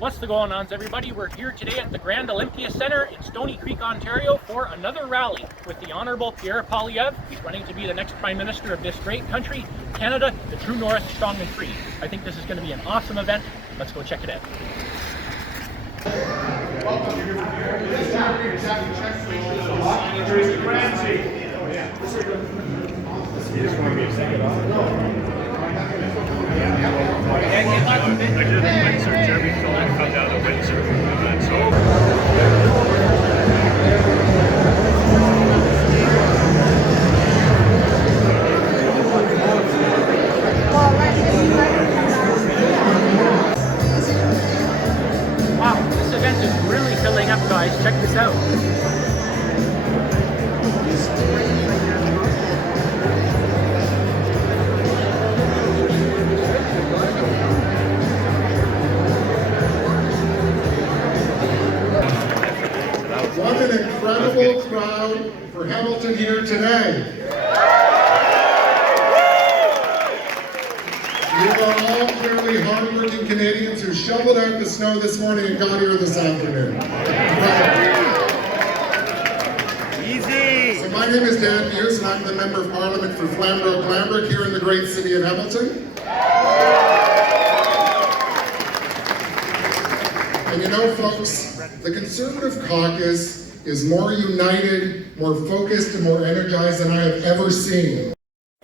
What's the going on, everybody? We're here today at the Grand Olympia Centre in Stoney Creek, Ontario for another rally with the Honourable Pierre Poilievre. He's running to be the next Prime Minister of this great country, Canada, the true north, strong and free. I think this is going to be an awesome event. Let's go check it out. You just want me to take it off? I did the Windsor, Jeremy told me to come down to Windsor. Wow, this event is really filling up, guys. Check this out. What an incredible crowd for Hamilton here today. You are all clearly hardworking Canadians who shoveled out the snow this morning and got here this afternoon. Easy! So my name is Dan Hughes and I'm the Member of Parliament for Flamborough-Glanbrook here in the great city of Hamilton. And you know, folks, the Conservative caucus is more united, more focused, and more energized than I have ever seen.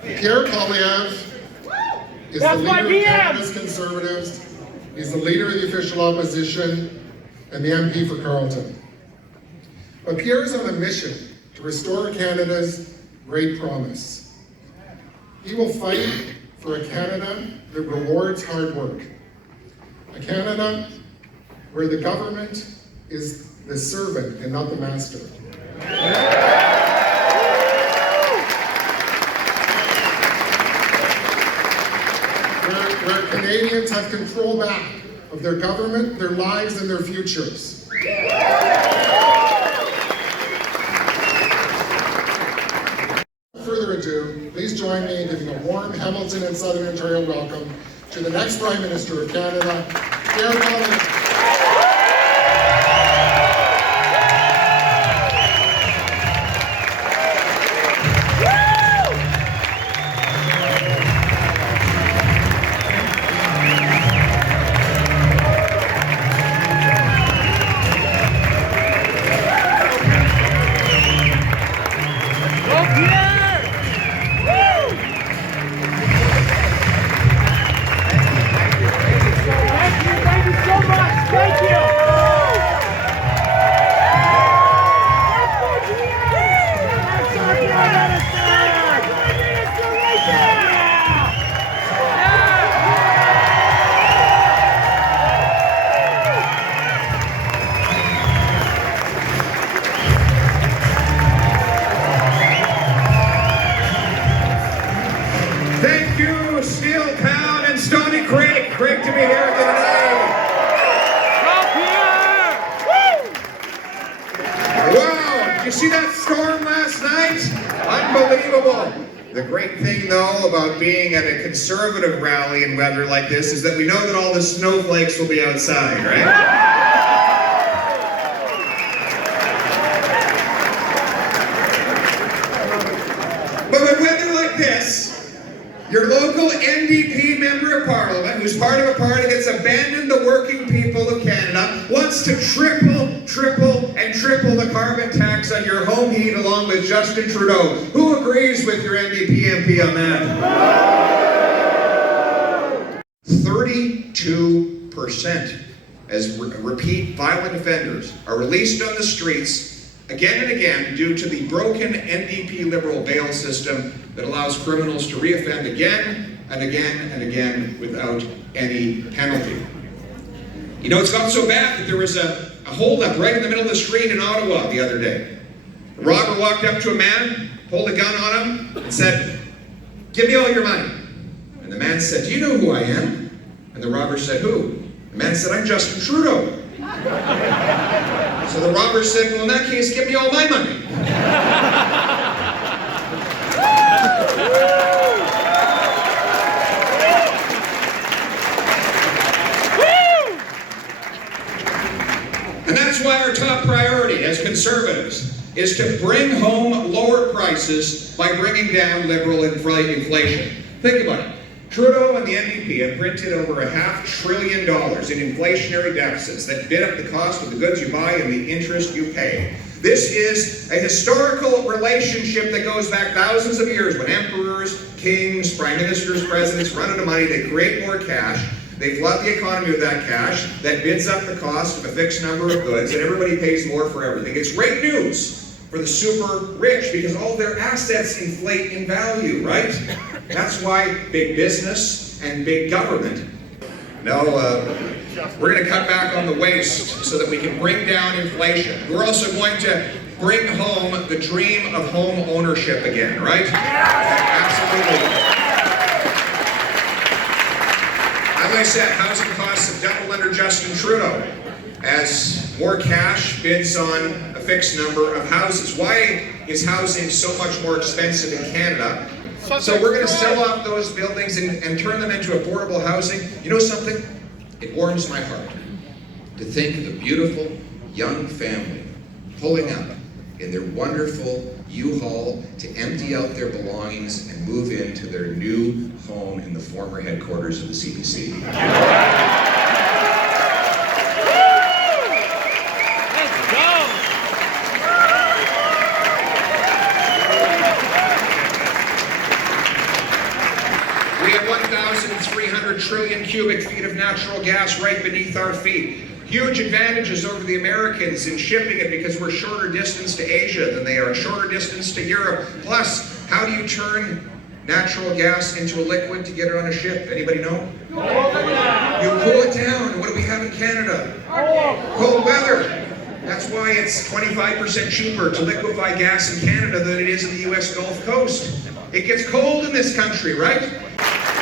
Pierre Poilievre is the leader of Canada's Conservatives. He's the leader of the official opposition and the MP for Carleton. But Pierre is on a mission to restore Canada's great promise. He will fight for a Canada that rewards hard work. A Canada where the government is the servant and not the master. Where Canadians have control back of their government, their lives, and their futures. Without further ado, please join me in giving a warm Hamilton and Southern Ontario welcome to the next Prime Minister of Canada, Pierre Poilievre. Thank you, Steel Town and Stoney Creek. Great to be here today. Wow, did you see that storm last night? Unbelievable. The great thing, though, about being at a Conservative rally in weather like this is that we know that all the snowflakes will be outside, right? But with weather like this, your local NDP Member of Parliament, who's part of a party that's abandoned the working people of Canada, wants to triple the carbon tax on your home heat along with Justin Trudeau. Who agrees with your NDP MP on that? 32% as repeat violent offenders are released on the streets again and again due to the broken NDP Liberal bail system that allows criminals to reoffend again and again and again without any penalty. You know, it's got so bad that there was a holdup right in the middle of the street in Ottawa the other day. A robber walked up to a man, pulled a gun on him, and said, "Give me all your money." And the man said, "Do you know who I am?" And the robber said, "Who?" The man said, "I'm Justin Trudeau." So the robber said, "Well, in that case, give me all my money." And that's why our top priority as Conservatives is to bring home lower prices by bringing down Liberal inflation. Think about it. Trudeau and the NDP have printed over $500 billion in inflationary deficits that bid up the cost of the goods you buy and the interest you pay. This is a historical relationship that goes back thousands of years when emperors, kings, prime ministers, presidents run out of money, they create more cash, they flood the economy with that cash, that bids up the cost of a fixed number of goods, and everybody pays more for everything. It's great news for the super rich because all their assets inflate in value, right? That's why big business and big government. No, we're going to cut back on the waste so that we can bring down inflation. We're also going to bring home the dream of home ownership again, right? Absolutely. As I said, housing costs have doubled under Justin Trudeau as more cash bids on a fixed number of houses. Why is housing so much more expensive in Canada? So we're going to sell off those buildings and turn them into affordable housing. You know something? It warms my heart to think of a beautiful young family pulling up in their wonderful U-Haul to empty out their belongings and move into their new home in the former headquarters of the CBC. We have 1,300 trillion cubic feet of natural gas right beneath our feet. Huge advantages over the Americans in shipping it because we're shorter distance to Asia than they are, shorter distance to Europe. Plus, how do you turn natural gas into a liquid to get it on a ship? Anybody know? You cool it down. And what do we have in Canada? Cold weather. That's why it's 25% cheaper to liquefy gas in Canada than it is in the US Gulf Coast. It gets cold in this country, right?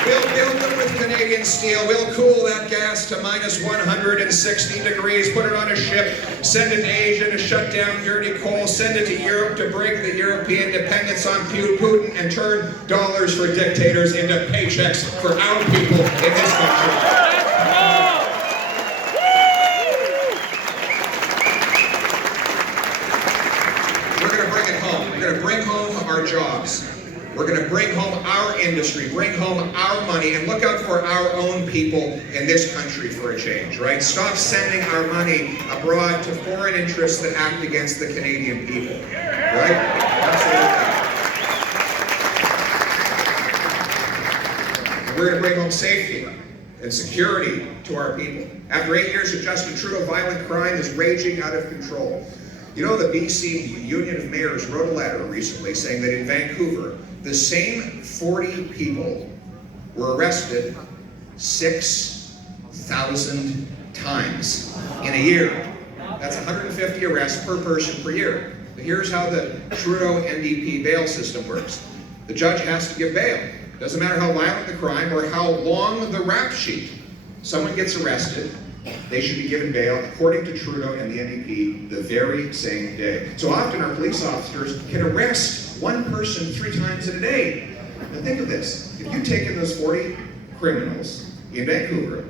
We'll build them with Canadian steel. We'll cool that gas to minus 160 degrees, put it on a ship, send it to Asia to shut down dirty coal, send it to Europe to break the European dependence on Putin, and turn dollars for dictators into paychecks for our people in this country. We're going to bring it home. We're going to bring home our jobs. We're going to bring home our industry, bring home our money, and look out for our own people in this country for a change, right? Stop sending our money abroad to foreign interests that act against the Canadian people, right? Absolutely. We're going to bring home safety and security to our people. After 8 years of Justin Trudeau, violent crime is raging out of control. You know, the BC Union of Mayors wrote a letter recently saying that in Vancouver, the same 40 people were arrested 6,000 times in a year. That's 150 arrests per person per year. But here's how the Trudeau NDP bail system works. The judge has to give bail. Doesn't matter how violent the crime or how long the rap sheet. Someone gets arrested, they should be given bail, according to Trudeau and the NDP, the very same day. So often our police officers can arrest one person 3 times in a day. Now think of this. If you'd taken those 40 criminals in Vancouver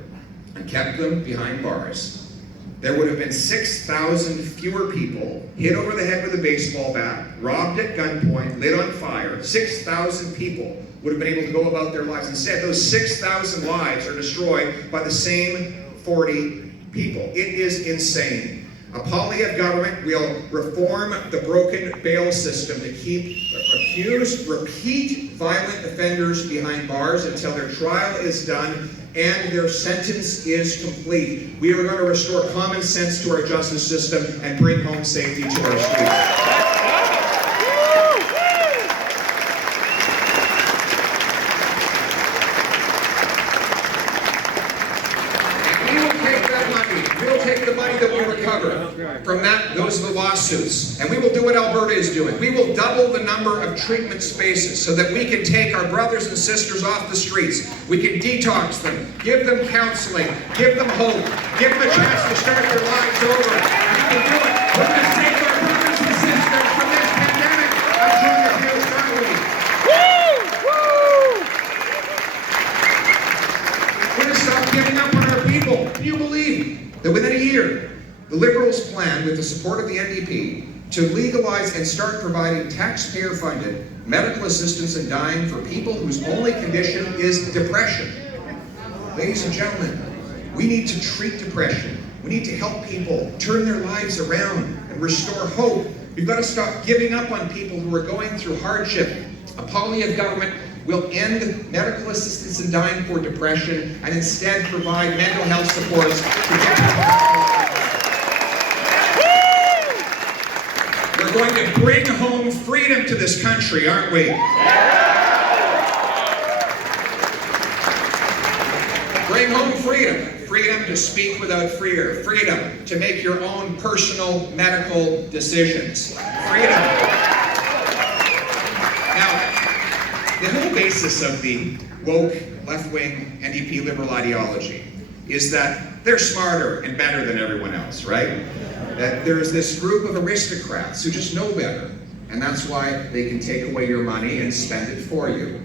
and kept them behind bars, there would have been 6,000 fewer people hit over the head with a baseball bat, robbed at gunpoint, lit on fire. 6,000 people would have been able to go about their lives. Instead, those 6,000 lives are destroyed by the same 40 people. It is insane. A Poilievre government will reform the broken bail system to keep accused, repeat violent offenders behind bars until their trial is done and their sentence is complete. We are going to restore common sense to our justice system and bring home safety to our streets. From those are the lawsuits. And we will do what Alberta is doing. We will double the number of treatment spaces so that we can take our brothers and sisters off the streets. We can detox them, give them counseling, give them hope, give them a chance to start their lives over. We can do it. We're going to save our brothers and sisters from this pandemic. I'm trying to feel strongly. We're going to stop giving up on our people. Do you believe that within a year, The Liberals plan, with the support of the NDP, to legalize and start providing taxpayer-funded medical assistance in dying for people whose only condition is depression. Ladies and gentlemen, we need to treat depression. We need to help people turn their lives around and restore hope. We've got to stop giving up on people who are going through hardship. A Poilievre government will end medical assistance in dying for depression and instead provide mental health supports to get people back. We're going to bring home freedom to this country, aren't we? Bring home freedom. Freedom to speak without fear. Freedom to make your own personal medical decisions. Freedom. Now, the whole basis of the woke, left-wing, NDP liberal ideology is that they're smarter and better than everyone else, right? That there's this group of aristocrats who just know better, and that's why they can take away your money and spend it for you.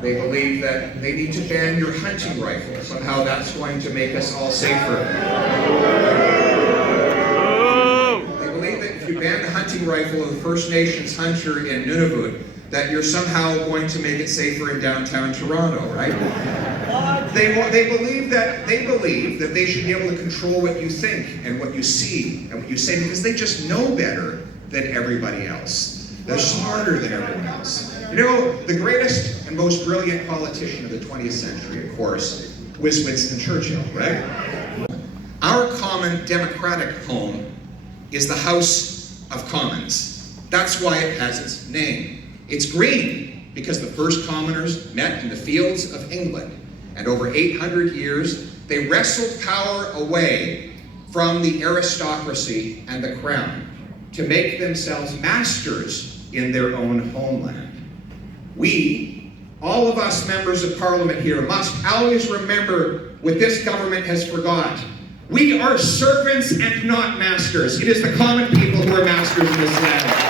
They believe that they need to ban your hunting rifle. Somehow that's going to make us all safer. They believe that if you ban the hunting rifle of the First Nations hunter in Nunavut, that you're somehow going to make it safer in downtown Toronto, right? They believe that they should be able to control what you think and what you see and what you say because they just know better than everybody else. They're smarter than everyone else. You know, the greatest and most brilliant politician of the 20th century, of course, was Winston Churchill, right? Our common democratic home is the House of Commons. That's why it has its name. It's green because the first commoners met in the fields of England. And over 800 years, they wrestled power away from the aristocracy and the crown to make themselves masters in their own homeland. We, all of us members of Parliament here, must always remember what this government has forgot. We are servants and not masters. It is the common people who are masters in this land.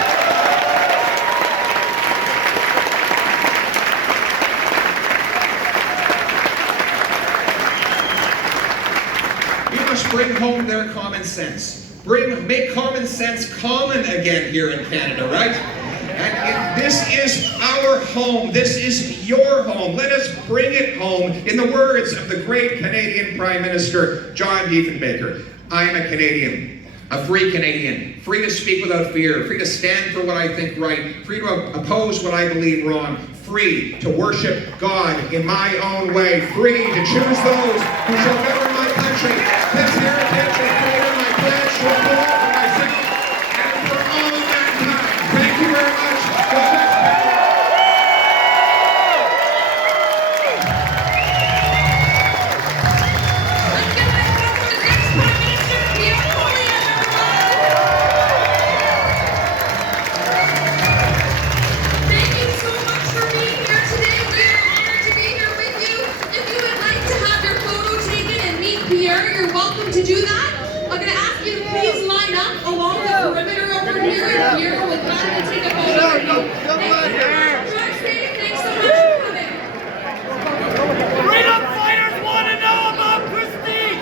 Bring home their common sense. Make common sense common again here in Canada, right? And this is our home. This is your home. Let us bring it home. In the words of the great Canadian Prime Minister, John Diefenbaker, I am a Canadian, a free Canadian, free to speak without fear, free to stand for what I think right, free to oppose what I believe wrong, free to worship God in my own way, free to choose those who shall govern my country. This heritage is greater my pledge to uphold for myself and for all of mankind. Thank you very much. God bless. Let's give it up for the next Prime Minister, Pierre Poilievre. Thank you so much for being here today. We are honored to be here with you. If you would like to have your photo taken and meet Pierre, you're welcome to do that. I'm going to ask you to please line up along the perimeter over here, and Pierre will gladly take a photo with you. Drive safe. Thanks so much for coming. Freedom fighters want to know about Christine!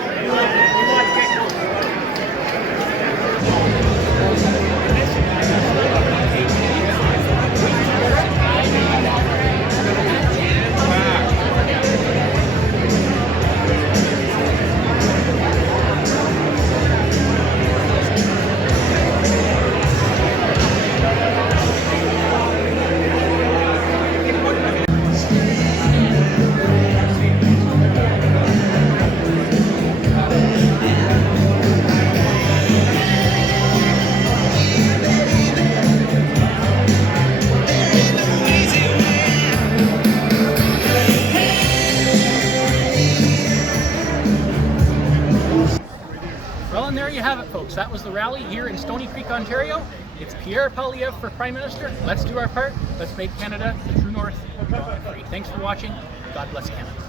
Well, and there you have it, folks. That was the rally here in Stoney Creek, Ontario. It's Pierre Poilievre for Prime Minister. Let's do our part. Let's make Canada the true north, free. Thanks for watching. God bless Canada.